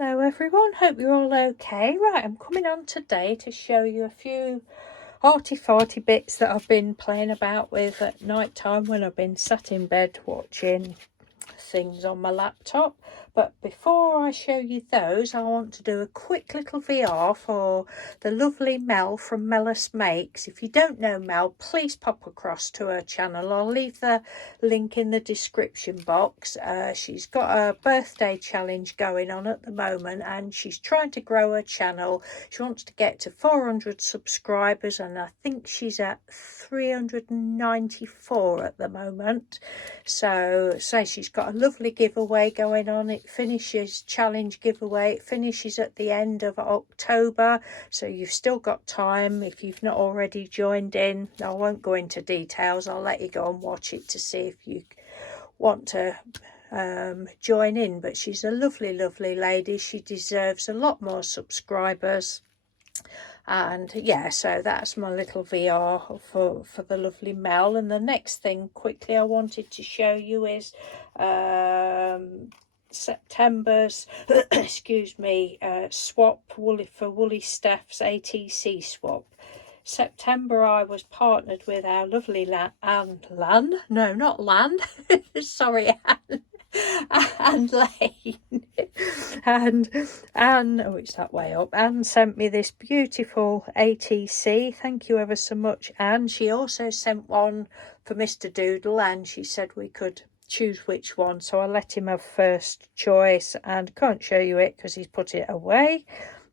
Hello everyone, hope you're all okay. Right, I'm coming on today to show you a few arty-farty bits that I've been playing about with at night time when I've been sat in bed watching things on my laptop. But before I show you those, I want to do a quick little VR for the lovely Mel from Mellis Makes. If you don't know Mel, please pop across to her channel. I'll leave the link in the description box. She's got a birthday challenge going on at the moment and she's trying to grow her channel. She wants to get to 400 subscribers and I think she's at 394 at the moment. So she's got a lovely giveaway going on. It finishes challenge giveaway. It finishes at the end of October, so you've still got time if you've not already joined in. I won't go into details. I'll let you go and watch it to see if you want to join in. But she's a lovely lady. She deserves a lot more subscribers. And yeah, so that's my little VR for the lovely Mel. And the next thing quickly I wanted to show you is September's excuse me, swap for Woolly Steph's ATC swap. September I was partnered with our lovely Anne, sorry, Anne. And Lane and oh, it's that way up. Anne sent me this beautiful ATC. Thank you ever so much, Anne. She also sent one for Mr. Doodle and she said we could choose which one, so I let him have first choice and can't show you it because he's put it away,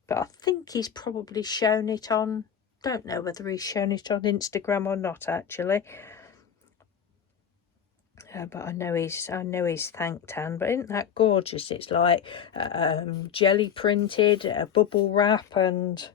but I think he's probably shown it on, don't know whether he's shown it on Instagram or not actually. But I know he's thanked Anne. But isn't that gorgeous? It's like jelly printed, bubble wrap, and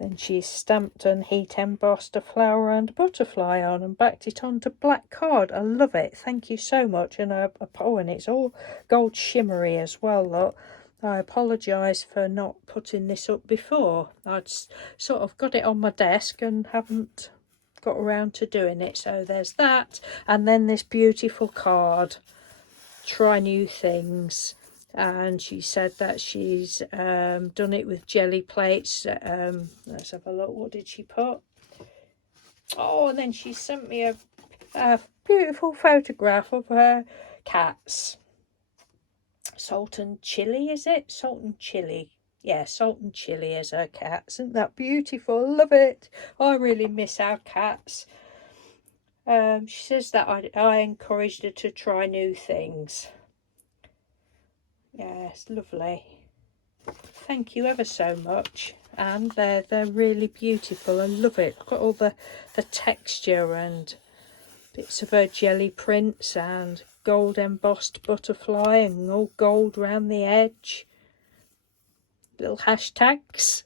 then she's stamped and heat embossed a flower and butterfly on and backed it onto black card. I love it. Thank you so much. And and it's all gold shimmery as well. Look, I apologise for not putting this up before. I'd sort of got it on my desk and haven't got around to doing it. So there's that, and then this beautiful card, try new things, and she said that she's done it with jelly plates. Let's have a look, what did she put? Oh, and then she sent me a beautiful photograph of her cats. Salt and chili, is it? Salt and chili. Yeah, Salt and Chili as her cats. Isn't that beautiful? Love it. I really miss our cats. She says that I encouraged her to try new things. Yes, lovely. Thank you ever so much. And they're really beautiful. I love it. Got all the texture and bits of her jelly prints and gold embossed butterfly and all gold round the edge. Little hashtags.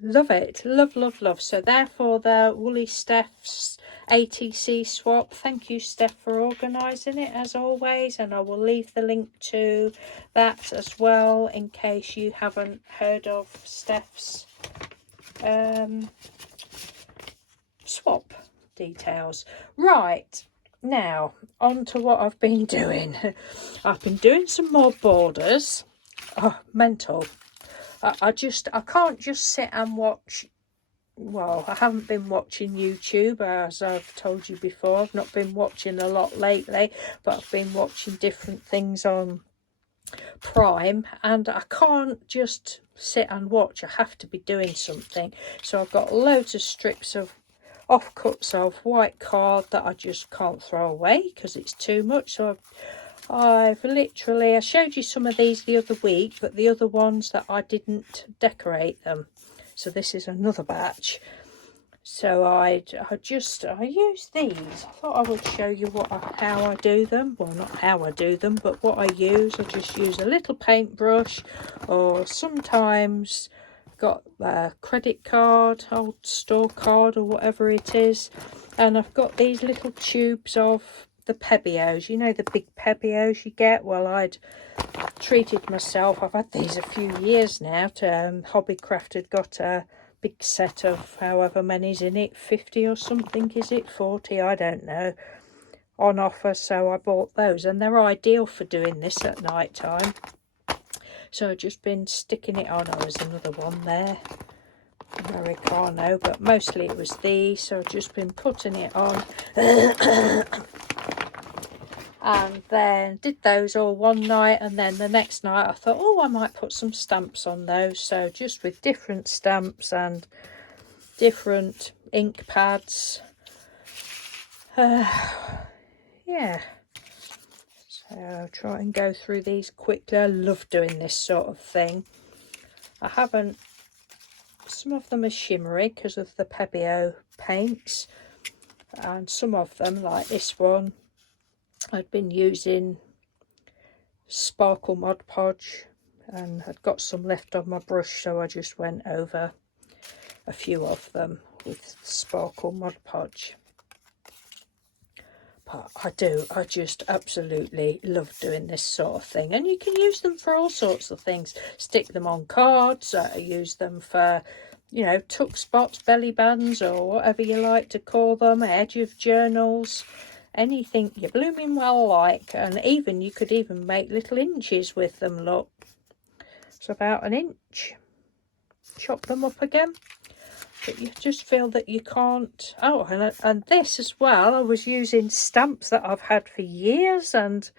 Love it. Love. So therefore the Woolly Steph's ATC swap. Thank you, Steph, for organising it as always, and I will leave the link to that as well in case you haven't heard of Steph's swap details. Right, now on to what I've been doing. I've been doing some more borders. Oh, mental. I can't just sit and watch. Well, I haven't been watching YouTube, as I've told you before. I've not been watching a lot lately, but I've been watching different things on Prime, and I can't just sit and watch. I have to be doing something. So I've got loads of strips of offcuts of white card that I just can't throw away because it's too much. So I showed you some of these the other week, but the other ones that I didn't decorate them. So this is another batch. So I use these. I thought I would show you how I do them. Well, not how I do them, but what I use. I just use a little paintbrush, or sometimes got a credit card, old store card, or whatever it is. And I've got these little tubes of the Pebios, you know, the big Pebios you get. Well, I'd treated myself. I've had these a few years now. Hobbycraft had got a big set of however many's in it, 50 or something, is it 40? I don't know. on offer, so I bought those, and they're ideal for doing this at night time. So I've just been sticking it on. Oh, there's another one there, Americano, but mostly it was these, so I've just been putting it on. And then did those all one night, and then the next night I thought, oh, I might put some stamps on those. So just with different stamps and different ink pads. Yeah, so I'll try and go through these quickly. I love doing this sort of thing. I haven't, some of them are shimmery because of the Pebbio paints, and some of them, like this one, I'd been using sparkle Mod Podge and had got some left on my brush, so I just went over a few of them with sparkle Mod Podge. But I just absolutely love doing this sort of thing, and you can use them for all sorts of things. Stick them on cards, use them for, you know, tuck spots, belly bands, or whatever you like to call them, edge of journals, anything you blooming well like. And even you could even make little inches with them. Look, it's about an inch. Chop them up again. But you just feel that you can't. Oh, and this as well, I was using stamps that I've had for years, and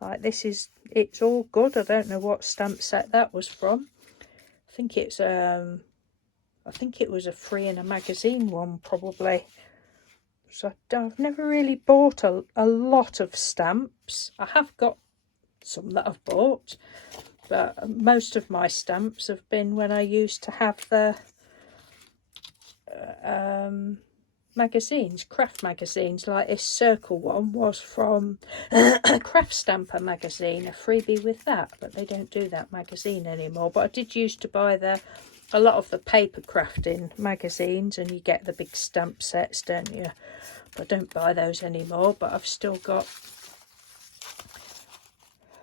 like this is, it's all good. I don't know what stamp set that was from. I think it's I think it was a free in a magazine one, probably. So I've never really bought a lot of stamps. I have got some that I've bought, but most of my stamps have been when I used to have the magazines, craft magazines. Like this circle one was from Craft Stamper magazine, a freebie with that, but they don't do that magazine anymore. But I did used to buy a lot of the paper crafting magazines, and you get the big stamp sets, don't you? But I don't buy those anymore, but I've still got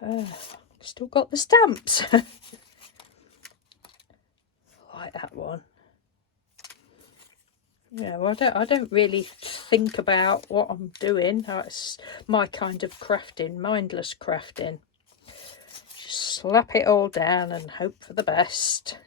the stamps. Like that one. Yeah, well, I don't really think about what I'm doing. It's my kind of crafting, mindless crafting. Just slap it all down and hope for the best.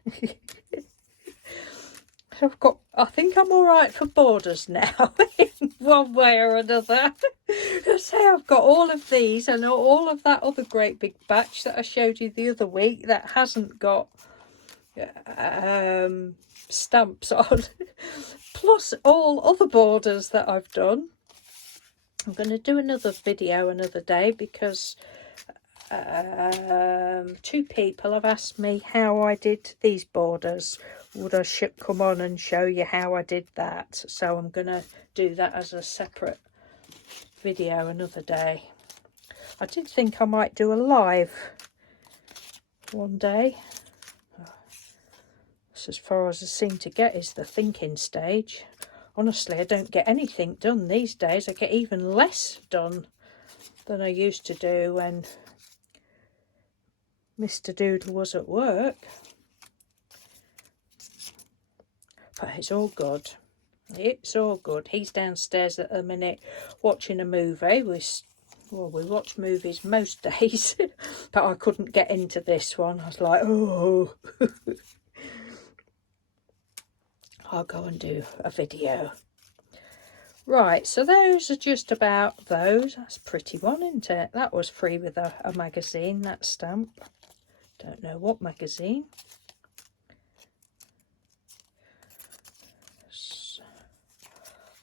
I think I'm all right for borders now, in one way or another. I say I've got all of these and all of that other great big batch that I showed you the other week that hasn't got stamps on, plus all other borders that I've done. I'm going to do another video another day, because 2 people have asked me how I did these borders. Would I come on and show you how I did that? So I'm going to do that as a separate video another day. I did think I might do a live one day. That's as far as I seem to get, is the thinking stage. Honestly, I don't get anything done these days. I get even less done than I used to do when Mr. Doodle was at work. But it's all good. It's all good. He's downstairs at the minute watching a movie. We watch movies most days, but I couldn't get into this one. I was like, oh. I'll go and do a video. Right, so those are just about those. That's a pretty one, isn't it? That was free with a magazine, that stamp. Don't know what magazine.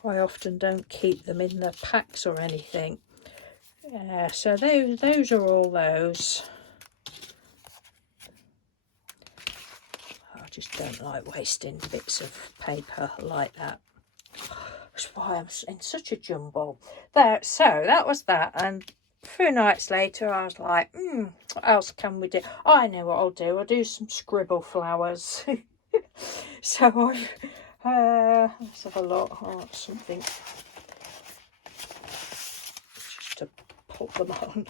I often don't keep them in the packs or anything. Yeah, so those are all those. I just don't like wasting bits of paper like that. That's why I'm in such a jumble. There, so that was that, and a few nights later I was like, what else can we do? Oh, I know what I'll do. I'll do some scribble flowers. So let's have a look. Oh, something just to put them on.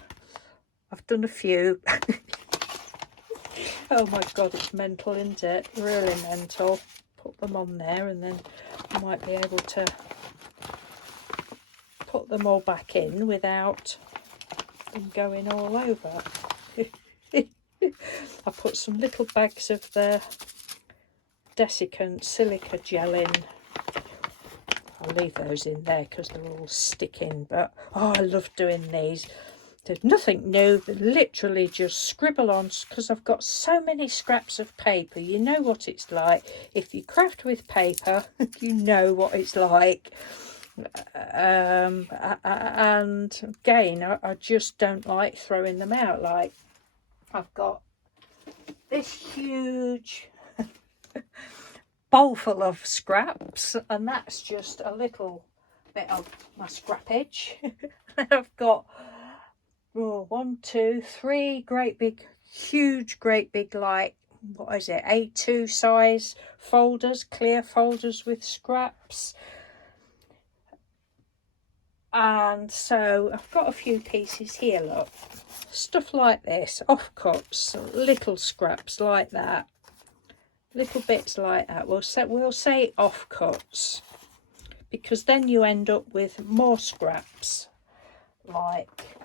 I've done a few. Oh my god, it's mental, isn't it? Really mental. Put them on there, and then I might be able to put them all back in without them going all over. I put some little bags of the desiccant silica gel in. I'll leave those in there because they're all sticking, but oh, I love doing these. There's nothing new, but literally just scribble on, because I've got so many scraps of paper. You know what it's like. If you craft with paper, you know what it's like. And again, I just don't like throwing them out. Like, I've got this huge bowl full of scraps, and that's just a little bit of my scrappage. I've got 1, 2, 3 great big, huge, great big, like, what is it, A2 size folders, clear folders with scraps. And so I've got a few pieces here, look, stuff like this, offcuts, little scraps like that, little bits like that. We'll say offcuts, because then you end up with more scraps. Like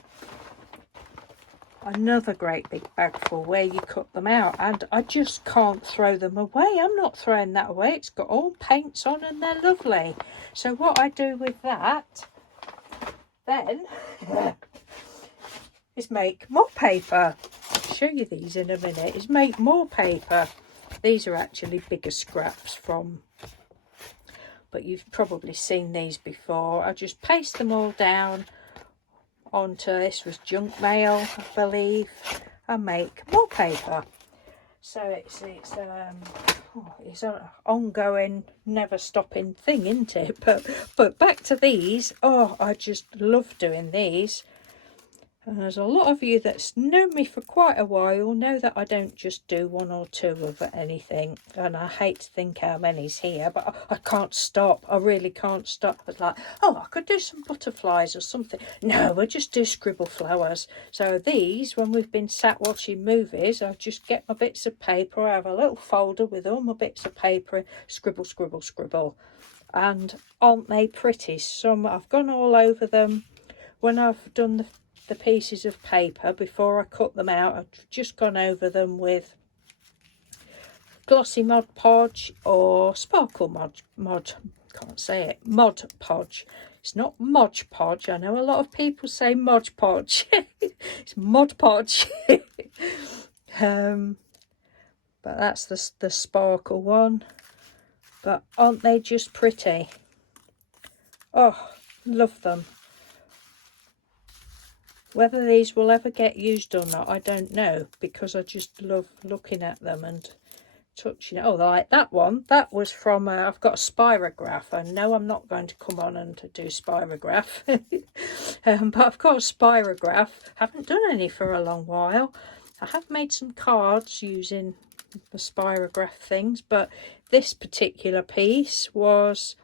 another great big bag full where you cut them out, and I just can't throw them away. I'm not throwing that away. It's got all paints on and they're lovely. So what I do with that then is make more paper. I'll show you these in a minute. Is make more paper. These are actually bigger scraps from, but you've probably seen these before. I just paste them all down onto, this was junk mail, I believe, and make more paper. So it's an ongoing, never stopping thing, isn't it? But back to these. Oh, I just love doing these. And there's a lot of you that's known me for quite a while know that I don't just do 1 or 2 of anything, and I hate to think how many's here, but I can't stop. I really can't stop. It's like, oh, I could do some butterflies or something. No, we'll just do scribble flowers. So these, when we've been sat watching movies, I just get my bits of paper. I have a little folder with all my bits of paper, scribble, scribble, scribble. And aren't they pretty? Some, I've gone all over them when I've done the pieces of paper. Before I cut them out, I've just gone over them with glossy Mod Podge or sparkle Mod can't say it, Mod Podge. It's not Mod Podge. I know a lot of people say Mod Podge. It's Mod Podge. But that's the sparkle one. But aren't they just pretty? Oh, love them. Whether these will ever get used or not, I don't know, because I just love looking at them and touching it. Oh, like that one, that was from, I've got a spirograph. I know I'm not going to come on and do spirograph, but I've got a spirograph. Haven't done any for a long while. I have made some cards using the spirograph things, but this particular piece was,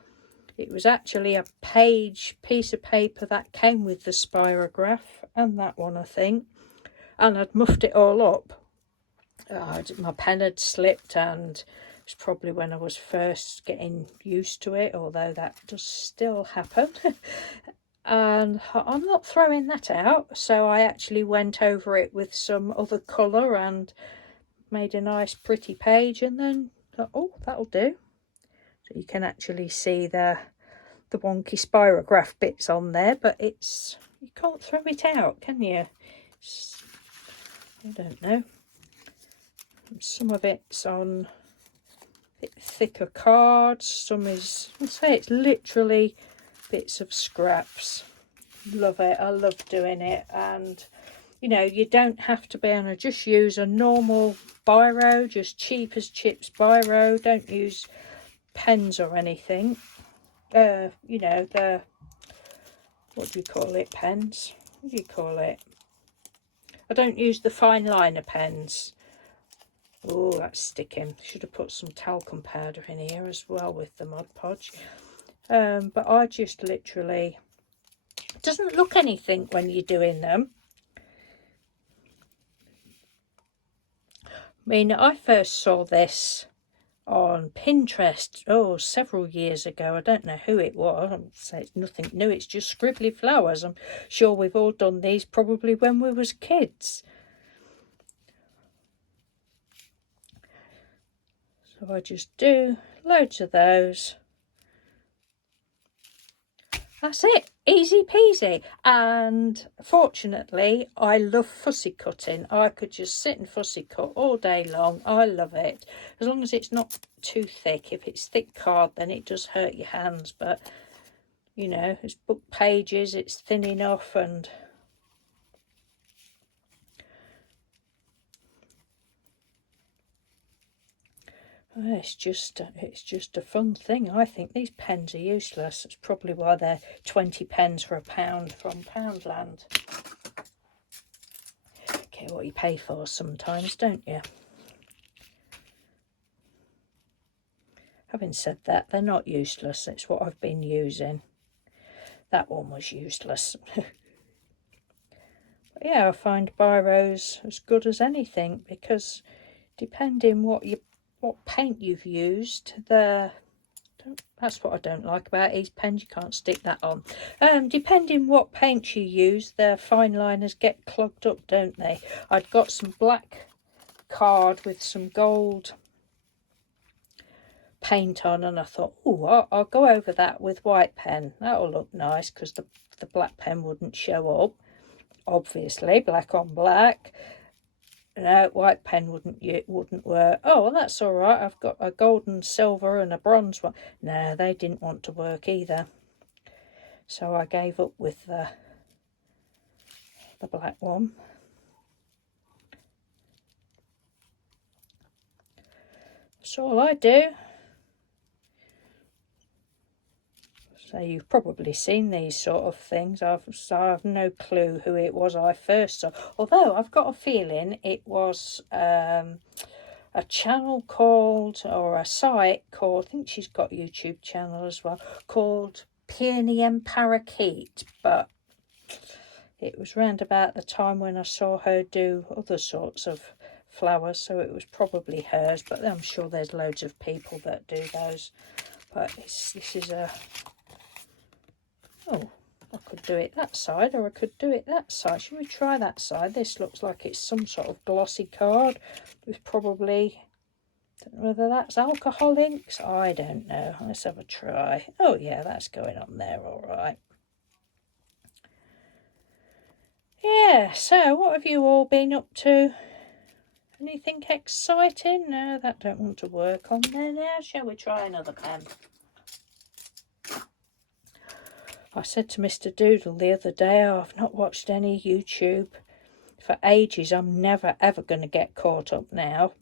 it was actually a piece of paper that came with the spirograph, and that one, I think, and I'd muffed it all up. My pen had slipped, and it was probably when I was first getting used to it, although that does still happen. And I'm not throwing that out, so I actually went over it with some other colour and made a nice pretty page, and then thought, oh, that'll do. So you can actually see the wonky spirograph bits on there, but it's, you can't throw it out, can you? I don't know. Some of it's on a bit thicker cards, some is, I'd say it's literally bits of scraps. Love it. I love doing it. And you know, you don't have to be able to just use a normal biro, just cheap as chips biro. Don't use pens or anything. You know, the, what do you call it, pens? What do you call it? I don't use the fine liner pens. Oh, that's sticking. Should have put some talcum powder in here as well with the Mod Podge. But I just literally, it doesn't look anything when you're doing them. I mean, I first saw this on Pinterest, oh, several years ago. I don't know who it was. I won't say it's nothing new, it's just scribbly flowers. I'm sure we've all done these probably when we was kids. So I just do loads of those. That's it, easy peasy. And fortunately, I love fussy cutting. I could just sit and fussy cut all day long. I love it, as long as it's not too thick. If it's thick card, then it does hurt your hands, but you know, it's book pages, it's thin enough. And it's just a fun thing. I think these pens are useless. It's probably why they're 20 pence for £1 from Poundland. Get what you pay for sometimes, don't you? Having said that, they're not useless. It's what I've been using. That one was useless. But yeah, I find biros as good as anything, because depending what paint you've used, that's what I don't like about these pens. You can't stick that on. Depending what paint you use, their fine liners get clogged up, don't they? I'd got some black card with some gold paint on, and I thought, oh, I'll go over that with white pen. That'll look nice, because the black pen wouldn't show up. Obviously, black on black. No, white pen wouldn't work. Oh, well, that's all right. I've got a gold and silver and a bronze one. No, they didn't want to work either. So I gave up with the black one. That's all I do. So you've probably seen these sort of things. I've no clue who it was I first saw. Although I've got a feeling it was a channel called, or a site called, I think she's got a YouTube channel as well, called Peony and Parakeet. But it was round about the time when I saw her do other sorts of flowers, so it was probably hers. But I'm sure there's loads of people that do those. But this is a... Oh, I could do it that side, or I could do it that side. Should we try that side? This looks like it's some sort of glossy card with probably, don't know whether that's alcohol inks. I don't know. Let's have a try. Oh yeah, that's going on there all right. Yeah, so what have you all been up to? Anything exciting? No, that don't want to work on there now. Shall we try another pen? I said to Mr. Doodle the other day, oh, I've not watched any YouTube for ages. I'm never ever going to get caught up now.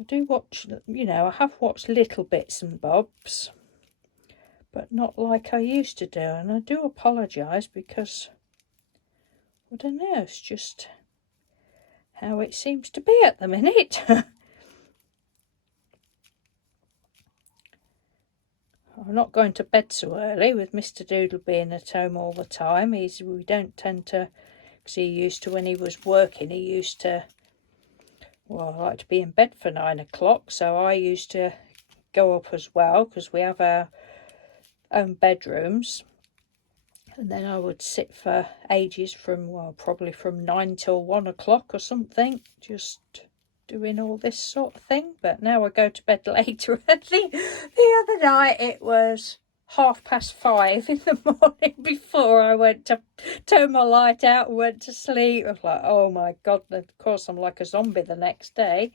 I do watch, you know, I have watched little bits and bobs, but not like I used to do. And I do apologise, because I don't know, it's just how it seems to be at the minute. I'm not going to bed so early, with Mr. Doodle being at home all the time. We don't tend to, because he used to, when he was working, he used to, well, I like to be in bed for 9 o'clock, so I used to go up as well, because we have our own bedrooms. And then I would sit for ages from, well, probably from 9 till 1 o'clock or something, just doing all this sort of thing. But now I go to bed later. The other night it was 5:30 in the morning before I went to turn my light out and went to sleep. I was like, oh my God, of course I'm like a zombie the next day.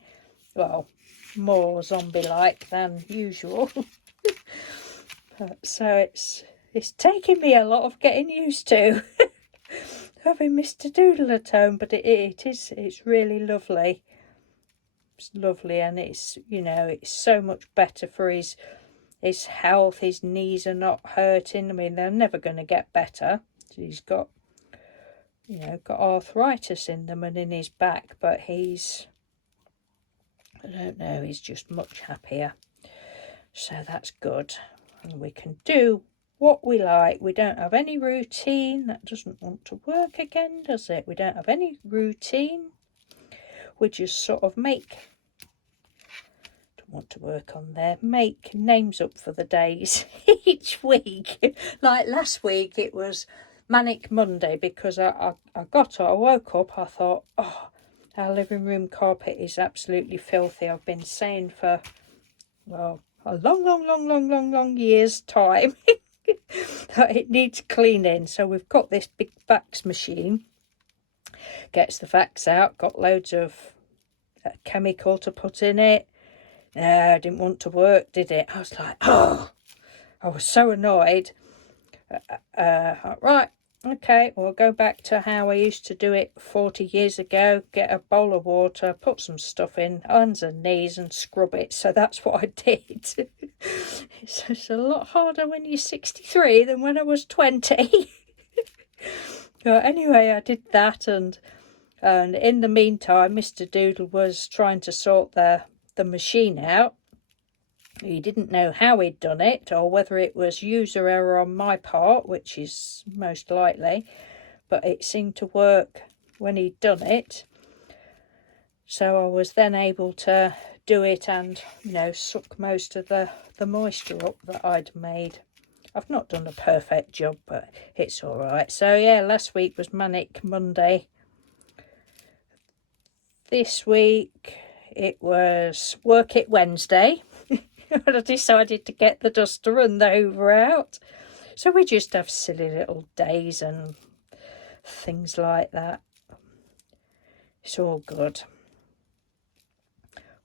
Well, more zombie-like than usual. But, so it's taken me a lot of getting used to having Mr. Doodle at home, but it's really lovely. It's lovely, and it's, you know, it's so much better for his health. His knees are not hurting. I mean, they're never going to get better. He's got, you know, got arthritis in them and in his back, but he's, I don't know, he's just much happier. So that's good. And we can do what we like. We don't have any routine. That doesn't want to work again, does it? We don't have any routine. we just sort of make, don't want to work on there, make names up for the days each week. Like last week it was Manic Monday, because I woke up, I thought, oh, our living room carpet is absolutely filthy. I've been saying for, well, a long years time that it needs cleaning. So we've got this big vax machine, gets the vax out, got loads of chemical to put in it. No, didn't want to work, did it? I was like, oh, I was so annoyed. Right, okay, we'll go back to how I used to do it 40 years ago. Get a bowl of water, put some stuff in, hands and knees, and scrub it. So that's what I did. It's a lot harder when you're 63 than when I was 20. Anyway, I did that, and in the meantime, Mr. Doodle was trying to sort the machine out. He didn't know how he'd done it, or whether it was user error on my part, which is most likely, but it seemed to work when he'd done it. So I was then able to do it and, you know, suck most of the moisture up that I'd made. I've not done a perfect job, but it's all right. So yeah, last week was Manic Monday. This week it was Work It Wednesday. I decided to get the duster and the hoover out. So we just have silly little days and things like that. It's all good.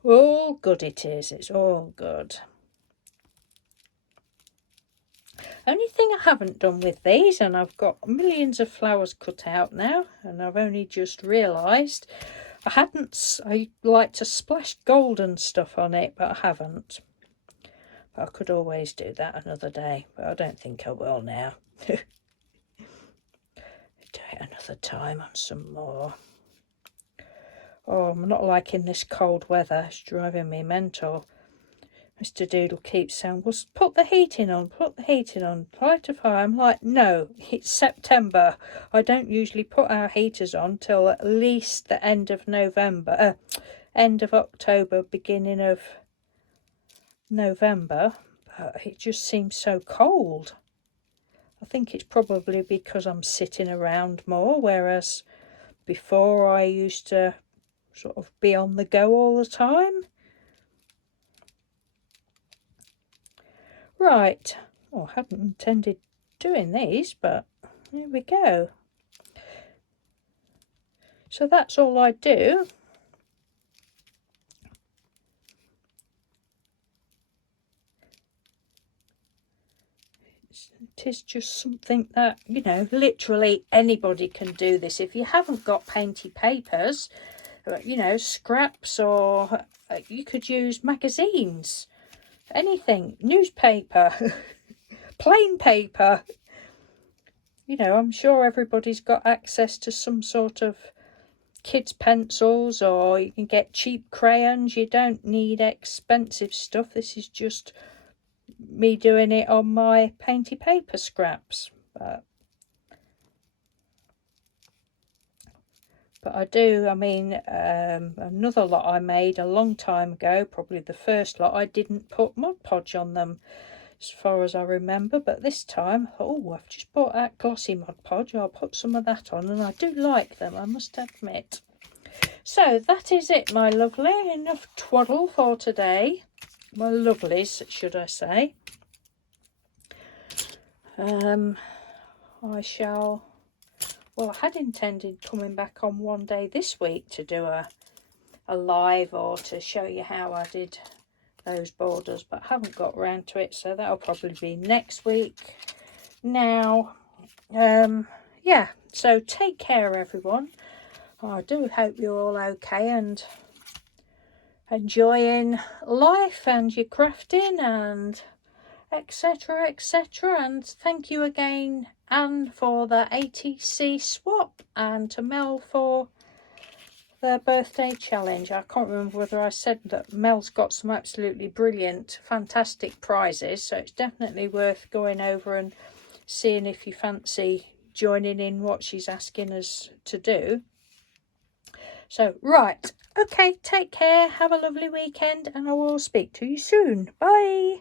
All good it is. It's all good. Only thing I haven't done with these, and I've got millions of flowers cut out now, and I've only just realised I like to splash gold and stuff on it, but I haven't. I could always do that another day, but I don't think I will now. Do it another time on some more. Oh, I'm not liking this cold weather. It's driving me mental. Mr. Doodle keeps saying, well, put the heating on, light a fire. I'm like, no, it's September. I don't usually put our heaters on till at least the end of November, end of October, beginning of November, but it just seems so cold. I think it's probably because I'm sitting around more, whereas before I used to sort of be on the go all the time. Right, I hadn't intended doing these, but here we go. So that's all I do. It is just something that, you know, literally anybody can do this. If you haven't got painty papers, you know, scraps, or you could use magazines, anything, newspaper, plain paper. You know, I'm sure everybody's got access to some sort of kids' pencils, or you can get cheap crayons. You don't need expensive stuff. This is just me doing it on my painty paper scraps. But I do, I mean, another lot I made a long time ago, probably the first lot, I didn't put Mod Podge on them, as far as I remember. But this time, oh, I've just bought out glossy Mod Podge. I'll put some of that on, and I do like them, I must admit. So that is it, my lovely. Enough twaddle for today. My lovelies, should I say. I shall... Well, I had intended coming back on one day this week to do a live, or to show you how I did those borders, but I haven't got around to it, so that'll probably be next week. Now, yeah, so take care, everyone. I do hope you're all okay and enjoying life and your crafting and etc, and thank you again, Anne, for the ATC swap, and to Mel for the birthday challenge. I can't remember whether I said that Mel's got some absolutely brilliant, fantastic prizes, so it's definitely worth going over and seeing if you fancy joining in what she's asking us to do. So, right. Okay, take care. Have a lovely weekend and I will speak to you soon. Bye.